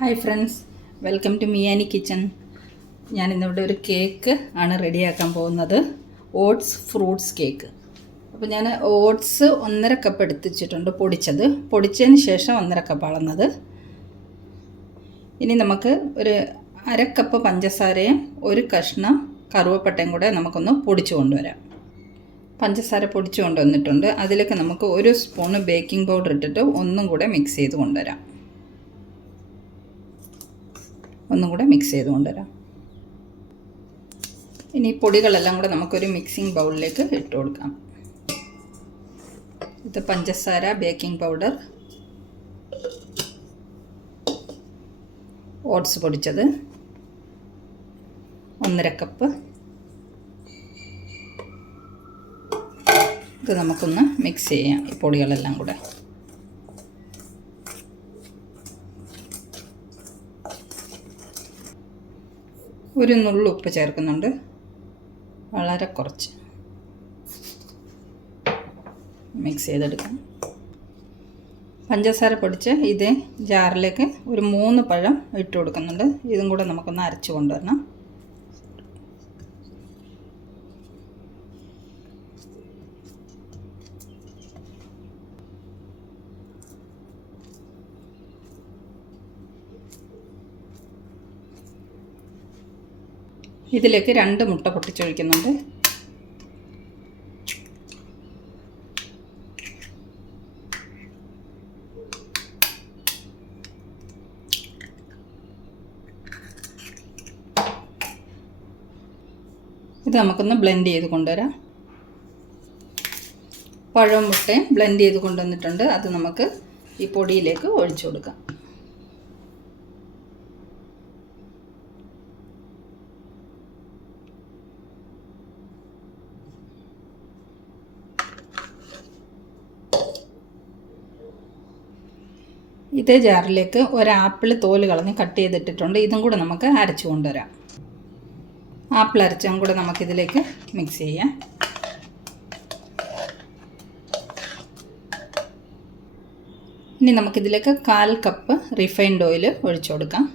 Hi friends, welcome to മിയാനി kitchen. ഞാനിന്നിവിടെ ഒരു കേക്ക് ആണ് റെഡിയാക്കാൻ പോകുന്നത്. Oats fruits cake. അപ്പോൾ ഞാൻ ഓട്സ് 1.5 കപ്പ് എടുത്തിട്ടുണ്ട്, പൊടിച്ചതിന് ശേഷം 1.5 കപ്പ് അളന്നത്. ഇനി നമുക്ക് ഒരു 1/2 കപ്പ് പഞ്ചസാരയും ഒരു കഷ്ണം കറുവപ്പട്ടയും കൂടെ നമുക്കൊന്ന് പൊടിച്ചു കൊണ്ടുവരാം. പഞ്ചസാര പൊടിച്ചു കൊണ്ടുവന്നിട്ടുണ്ട്. അതിലേക്ക് നമുക്ക് 1 സ്പൂണ് ബേക്കിംഗ് പൗഡർ ഇട്ടിട്ട് ഒന്നും കൂടെ മിക്സ് ചെയ്ത് കൊണ്ടുവരാം. ഇനി പൊടികളെല്ലാം കൂടെ നമുക്കൊരു മിക്സിംഗ് ബൗളിലേക്ക് ഇട്ട് കൊടുക്കാം. ഇത് പഞ്ചസാര, ബേക്കിംഗ് പൗഡർ, ഓട്സ് പൊടിച്ചത് 1.5 കപ്പ്. ഇത് നമുക്കൊന്ന് മിക്സ് ചെയ്യാം, ഈ പൊടികളെല്ലാം കൂടെ. ഒരു നുള്ളു ഉപ്പ് ചേർക്കുന്നുണ്ട്, വളരെ കുറച്ച്. മിക്സ് ചെയ്തെടുക്കാം. പഞ്ചസാര പൊടിച്ച് ഇതേ ജാറിലേക്ക് ഒരു 3 പഴം ഇട്ട് കൊടുക്കുന്നുണ്ട്. ഇതും കൂടെ നമുക്കൊന്ന് അരച്ച് കൊണ്ടുവരണം. ഇതിലേക്ക് 2 മുട്ട പൊട്ടിച്ചൊഴിക്കുന്നുണ്ട്. ഇത് നമുക്കൊന്ന് ബ്ലെൻഡ് ചെയ്ത് കൊണ്ടുവരാം. പഴവും മുട്ടയും ബ്ലെൻഡ് ചെയ്ത് കൊണ്ടുവന്നിട്ടുണ്ട്. അത് നമുക്ക് ഈ പൊടിയിലേക്ക് ഒഴിച്ചു കൊടുക്കാം. ഇതേ ജാറിലേക്ക് ഒരു ആപ്പിൾ തോല് കളഞ്ഞ് കട്ട് ചെയ്തിട്ടിട്ടുണ്ട്. ഇതും കൂടെ നമുക്ക് അരച്ചു കൊണ്ടുവരാം. ആപ്പിൾ അരച്ചും കൂടെ നമുക്കിതിലേക്ക് മിക്സ് ചെയ്യാം. ഇനി നമുക്കിതിലേക്ക് 1/4 കപ്പ് റിഫൈൻഡ് ഓയിൽ ഒഴിച്ചു കൊടുക്കാം.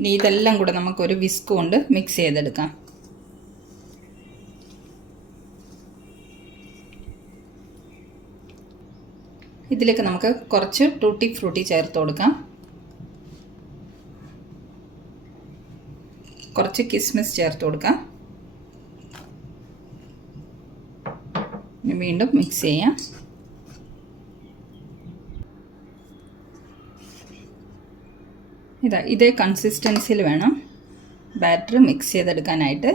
ഇനി ഇതെല്ലാം കൂടെ നമുക്കൊരു വിസ്ക് കൊണ്ട് മിക്സ് ചെയ്തെടുക്കാം. ഇതിലേക്ക് നമുക്ക് കുറച്ച് ടൂട്ടി ഫ്രൂട്ടി ചേർത്ത് കൊടുക്കാം. കുറച്ച് കിസ്മിസ് ചേർത്ത് കൊടുക്കാം. വീണ്ടും മിക്സ് ചെയ്യാം. ഇതേ കൺസിസ്റ്റൻസിയിൽ വേണം ബാറ്റർ മിക്സ് ചെയ്തെടുക്കാനായിട്ട്.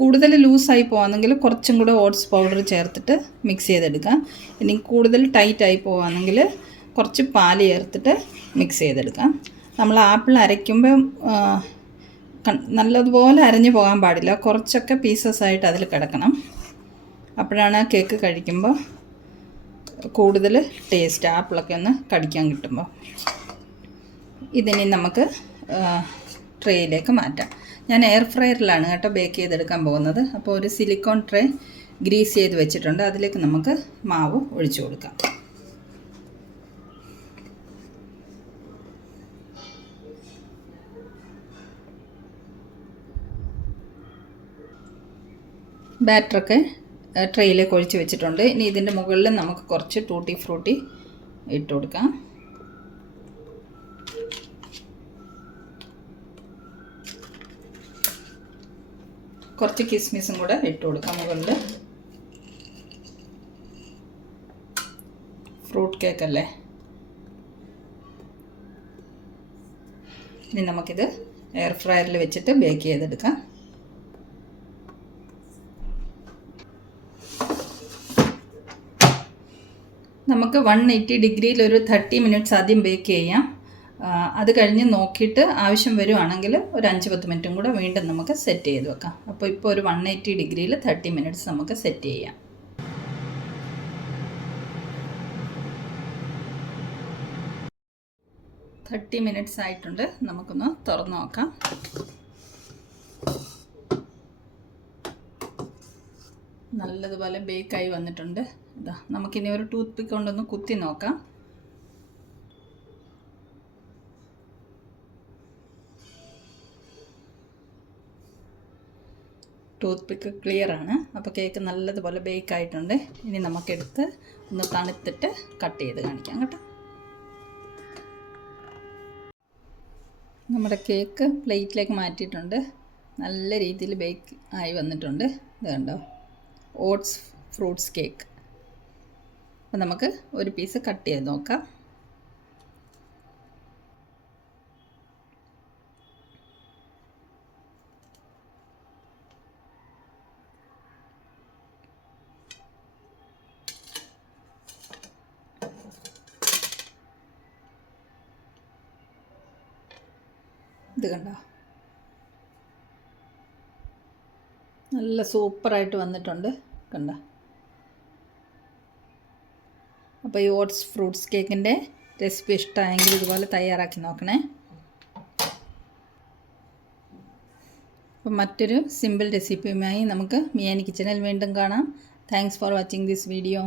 കൂടുതൽ ലൂസായി പോകുകയാണെങ്കിൽ കുറച്ചും കൂടെ ഓട്സ് പൗഡർ ചേർത്തിട്ട് മിക്സ് ചെയ്തെടുക്കാം. ഇനി കൂടുതൽ ടൈറ്റായി പോകുകയാണെങ്കിൽ കുറച്ച് പാല് ചേർത്തിട്ട് മിക്സ് ചെയ്തെടുക്കാം. നമ്മൾ ആപ്പിൾ അരയ്ക്കുമ്പോൾ നല്ലതുപോലെ അരഞ്ഞു പോകാൻ പാടില്ല. കുറച്ചൊക്കെ പീസസ് ആയിട്ട് അതിൽ കിടക്കണം. അപ്പോഴാണ് കേക്ക് കഴിക്കുമ്പോൾ കൂടുതൽ ടേസ്റ്റ്, ആപ്പിളൊക്കെ ഒന്ന് കടിക്കാൻ കിട്ടുമ്പോൾ. ഇതിനി നമുക്ക് ട്രേയിലേക്ക് മാറ്റാം. ഞാൻ എയർ ഫ്രയറിലാണ് കേട്ടോ ബേക്ക് ചെയ്തെടുക്കാൻ പോകുന്നത്. അപ്പോൾ ഒരു സിലിക്കോൺ ട്രേ ഗ്രീസ് ചെയ്ത് വെച്ചിട്ടുണ്ട്. അതിലേക്ക് നമുക്ക് മാവ് ഒഴിച്ചു കൊടുക്കാം. ബാറ്ററൊക്കെ ട്രേയിലേക്ക് ഒഴിച്ച് വെച്ചിട്ടുണ്ട്. ഇനി ഇതിൻ്റെ മുകളിൽ നമുക്ക് കുറച്ച് ടൂട്ടി ഫ്രൂട്ടി ഇട്ട് കൊടുക്കാം. കുറച്ച് കിസ്മിസും കൂടെ ഇട്ട് കൊടുക്കാം മുകളിൽ. ഫ്രൂട്ട് കേക്കല്ലേ. ഇനി നമുക്കിത് എയർ ഫ്രയറിൽ വെച്ചിട്ട് ബേക്ക് ചെയ്തെടുക്കാം. നമുക്ക് 180 ഡിഗ്രിയിൽ ഒരു 30 മിനിറ്റ്സ് ആദ്യം ബേക്ക് ചെയ്യാം. അത് കഴിഞ്ഞ് നോക്കിയിട്ട് ആവശ്യം വരുവാണെങ്കിൽ ഒരു 5-10 മിനിറ്റും കൂടെ വീണ്ടും നമുക്ക് സെറ്റ് ചെയ്ത് വെക്കാം. അപ്പോൾ ഇപ്പോൾ ഒരു 180 ഡിഗ്രിയിൽ 30 മിനിറ്റ്സ് നമുക്ക് സെറ്റ് ചെയ്യാം. തേർട്ടി മിനിറ്റ്സ് ആയിട്ടുണ്ട്. നമുക്കൊന്ന് തുറന്ന് നോക്കാം. നല്ലതുപോലെ ബേക്കായി വന്നിട്ടുണ്ട്. ഇതാ നമുക്കിനി ഒരു ടൂത്ത് പിക്ക് കൊണ്ടൊന്ന് കുത്തി നോക്കാം. ടൂത്ത് പിക്ക് ക്ലിയറാണ്. അപ്പോൾ കേക്ക് നല്ലതുപോലെ ബേക്ക് ആയിട്ടുണ്ട്. ഇനി നമുക്കെടുത്ത് ഒന്ന് തണുത്തിട്ട് കട്ട് ചെയ്ത് കാണിക്കാം കേട്ടോ. നമ്മുടെ കേക്ക് പ്ലേറ്റിലേക്ക് മാറ്റിയിട്ടുണ്ട്. നല്ല രീതിയിൽ ബേക്ക് ആയി വന്നിട്ടുണ്ട്. ഇത് കണ്ടോ, ഓട്സ് ഫ്രൂട്ട്സ് കേക്ക്. അപ്പോൾ നമുക്ക് ഒരു പീസ് കട്ട് ചെയ്ത് നോക്കാം. ഇത് കണ്ടോ, നല്ല സൂപ്പറായിട്ട് വന്നിട്ടുണ്ട്. കണ്ടോ. അപ്പോൾ ഈ ഓട്സ് ഫ്രൂട്ട്സ് കേക്കിൻ്റെ റെസിപ്പി ഇഷ്ടമായെങ്കിൽ ഇതുപോലെ തയ്യാറാക്കി നോക്കണേ. അപ്പോൾ മറ്റൊരു സിമ്പിൾ റെസിപ്പിയുമായി നമുക്ക് മിയാനി കിച്ചണിൽ വീണ്ടും കാണാം. Thanks for watching this video.